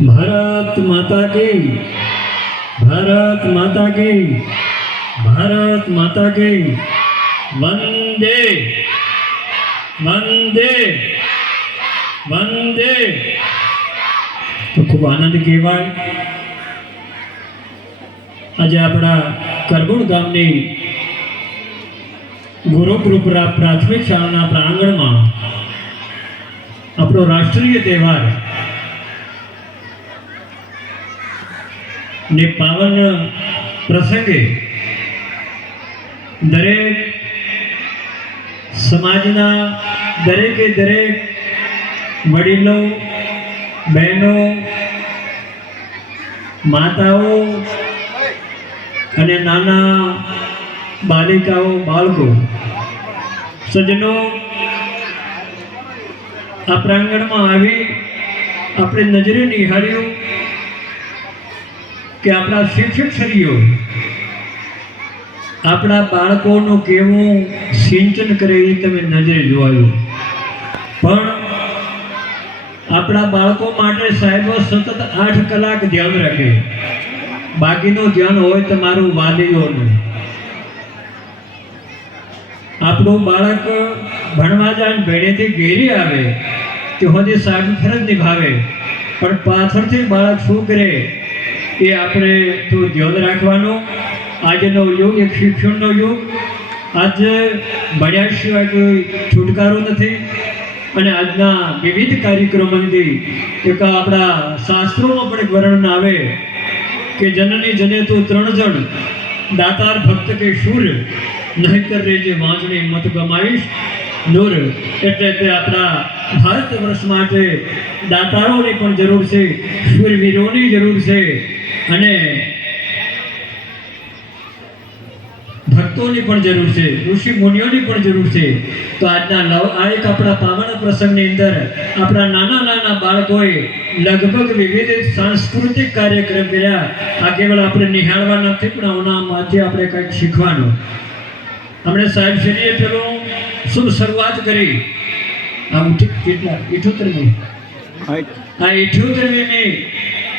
भारत माता की, भारत माता की, भारत माता की। वंदे वंदे वंदे। तो खूब आनंद कहेवाय। आज अपना करगुण गामनी गुरुकृपा प्राथमिक शाळाना प्रांगण में अपनो राष्ट्रीय तहेवार ने पावन प्रसंगे दरेक समाजना दरेके दरेक वडीलों बहनों माताओं अने नाना बालिकाओं बाळको सज्जनों आ प्रांगण में आवी अपने नजरे निहाळ्यो कि अपना शिक्षक श्रीओ अपना बाळकोनु केवुं सिंचन करे ए तमे नजरे जोवायो। पण अपना बाळको माटे साहेबो सतत 8 कलाक ध्यान राखे, बाकीनो ध्यान होय तमारुं वालीओनुं। આપણું બાળક ભણવા જાય ભેણેથી ઘેરી આવે તે હજી સાહેબ ફરજ નિભાવે, પણ પાછળથી બાળક શું કરે એ આપણે તો ધ્યાન રાખવાનું। આજનો યુગ એક શિક્ષણનો યુગ, આજે ભણ્યા સિવાય કોઈ છુટકારો નથી। અને આજના વિવિધ કાર્યક્રમોથી એક આપણા શાસ્ત્રોમાં પણ એક વર્ણન આવે કે જનની જનેતુ 3 જણ દાતાર ભક્ત કે શૂર નહીતર રેજે વાંચણી મત ગમાવીશ નૂર। એટલે તે આપણા ભારત વર્ષ માટે દાતારોની પણ જરૂર છે, શૂરવીરોની જરૂર છે અને ભક્તોની પણ જરૂર છે, ઋષિ મુનિઓની પણ જરૂર છે। તો આજના આ એક આપણા પાવન પ્રસંગની અંદર આપણા નાના નાના બાળકોએ લગભગ વિવિધ સાંસ્કૃતિક કાર્યક્રમ કર્યા। આ કેવળ આપણે નિહાળવા નથી, પણ આનામાંથી આપણે કંઈક શીખવાનું। हमने साहेब श्रीए पेलो शुभ शुरुआत करी आ 78 में आ 78 में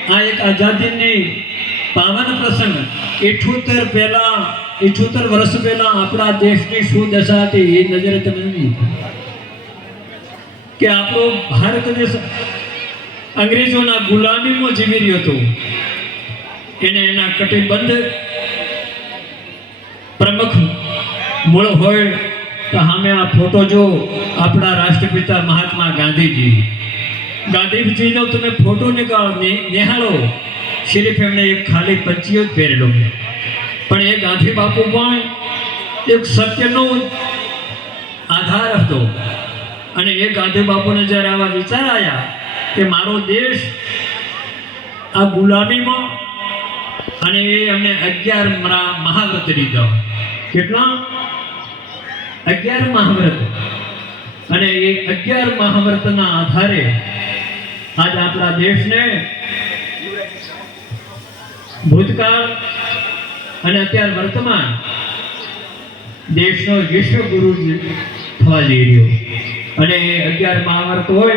आ एक आजादी ने पावन प्रसंग 78 पहला 78 वर्ष पहला अपना देश की शू दशा थी ये नजर तमने कि आपको भारत देश अंग्रेजों ना गुलामी में जीवी रह्यो तो एने एना कटिबंध प्रमुख मूल होय तो हमें आ फोटो जो अपना राष्ट्रपिता महात्मा गांधीजी गांधीजी नो तुम्हें फोटो निहाळो सिर्फ एमने एक खाली पंचियो ज पहेरेलो, पण ए गांधी बापू पण एक सत्यनो आधार हतो। अने ए गांधी बापूने ज्यारे आवा विचार आया कि मारो देश आ गुलामी में अने ए अमने 11 महाव्रत दीधा। केटला 11 महाव्रत अने ये 11 महाव्रतना आधारे आज अपना देश ने भूतकाल अने अत्यार वर्तमान देशनो विश्व गुरु थवा जई रह्यो। अने 11 महाव्रत होय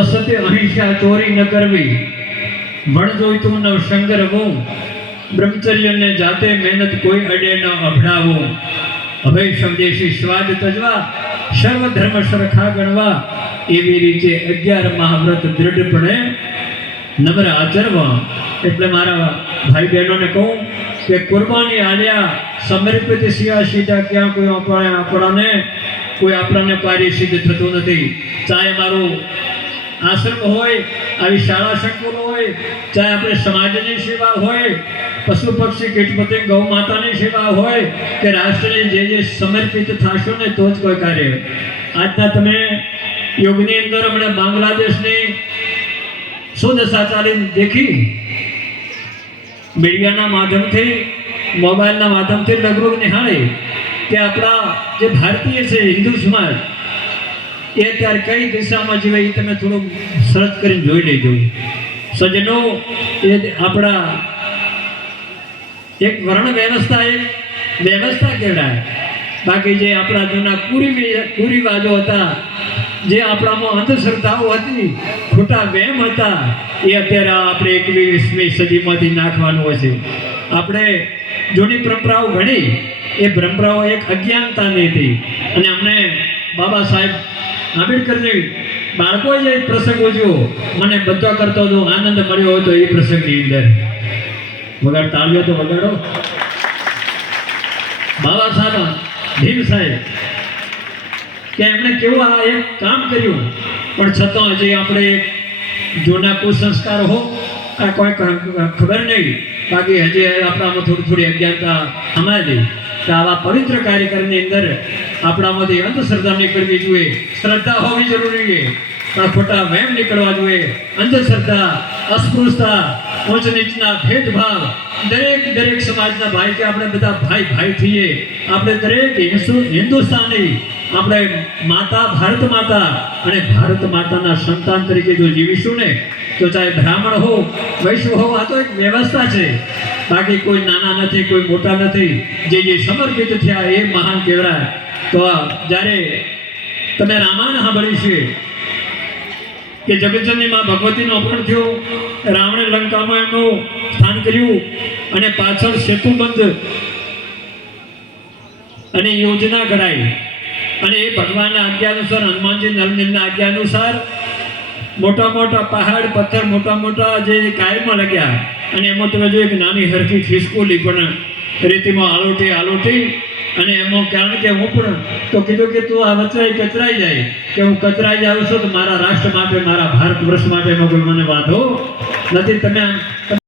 असत्य अहिंसा चोरी न करवी, वण जोईतुं न संगरवुं, ब्रह्मचर्य ने जाते मेहनत कोई अडे न अभड़ावो, अभय संदेशी स्वाद तजवा, सर्वधर्म सरखा गणवा। एवी रीते 11 महाव्रत दृढ़पणे नम्र आचरवा। એટલે મારા ભાઈ બહેનોને કહું કે કુરબાની આલ્યા સમર્પિત સિયા સીધા ક્યાં કોઈ આપણાને કોઈ આપણાને કાર્ય સિદ્ધ થતું નથી। ચાહે મારું आश्रम होय, આવી શાળા સંકુલ હોય, ચાહે આપણે સમાજની સેવા હોય, પશુ પક્ષી કીટપતિ ગૌ માતાની સેવા હોય કે રાષ્ટ્રને જે સમર્પિત થાશો ને તો જ કોઈ કાર્ય। આજના તમે યુગની અંદર હમણાં બાંગ્લાદેશની શું દશા ચાલી દેખી, મીડિયાના માધ્યમથી મોબાઈલના માધ્યમથી લગભગ નિહાળે કે આપણા જે ભારતીય છે હિન્દુ સમાજ એ ત્યારે કઈ દિશામાં જીવે એ તમે થોડું સર્ચ કરીને જોઈ લેજો। સજ્જનો એ આપણા એક વર્ણ વ્યવસ્થા એક વ્યવસ્થા કહેવાય। બાકી જે આપણા જૂના કુરિવાજો હતા જે આપણામાં અંધશ્રદ્ધાઓ હતી, ખોટા વહેમ હતા, એ અત્યારે આપણે 21મી સદીમાંથી નાખવાનું હોય છે. આપણે જૂની પરંપરાઓ ઘણી, એ પરંપરાઓ એક અજ્ઞાનતાની હતી. અને અમને બાબા સાહેબ આંબેડકરની બાળકોએ જે પ્રસંગો જોયો, મને બધા કરતો હતો આનંદ મળ્યો હતો એ પ્રસંગની અંદર. વગાડ તાળીઓ તો વગાડો. બાબા સાહેબ ભીમ સાહેબ કે એમણે કેવું આ એક કામ કર્યું, પણ છતાં હજી આપણે જૂના કુસંસ્કાર હો આ કોઈ ખબર નહીં, બાકી હજી આપણામાં થોડી અજ્ઞાનતા હમાયેલી. કે આવા પવિત્ર કાર્યક્રમની અંદર આપણામાંથી અંધશ્રદ્ધા નીકળવી જોઈએ, શ્રદ્ધા હોવી જરૂરી છે, પણ ખોટા વહેમ નીકળવા જોઈએ. અંધશ્રદ્ધા, અસ્પૃશ્યતા, ઊંચ નીચના ભેદભાવ, દરેક સમાજના ભાઈ, કે આપણે બધા ભાઈ થઈએ. આપણે દરેક હિન્દુસ્તાની, આપણે માતા ભારત માતા અને ભારત માતાના સંતાન તરીકે જો જીવીશું ને, તો ચાહે બ્રાહ્મણ હો, વૈશ્ય હો, આ તો એક વ્યવસ્થા છે. બાકી કોઈ નાના નથી, કોઈ મોટા નથી. જે સમર્પિત થયા એ મહાન કહેવાય. તો જ્યારે તમે રામાયણ સાંભળ્યું છે કે જગતજનની માં ભગવતીનો અપહરણ થયો, રાવણે લંકામાં એમનું સ્થાન કર્યું અને પાછળ સેતુબંધ અને યોજના ઘડાઈ, અને એ ભગવાનના આજ્ઞા અનુસાર, હનુમાનજી નલનીલના આજ્ઞા અનુસાર મોટા મોટા પહાડ પથ્થર, મોટા મોટા જે કાયમાં લગ્યા, અને એમાં તમે જોયું કે નાની હરકી ખિસકોલી પણ રેતીમાં આલોટી અને એમાં કારણ કે હું પણ તો કીધું કે તું આ વચ્ચે કચરાઈ જાય, કે હું કચરાઈ જાઉં છું તો મારા રાષ્ટ્ર માટે, મારા ભારત વર્ષ માટે કોઈ મને વાંધો નથી. તમે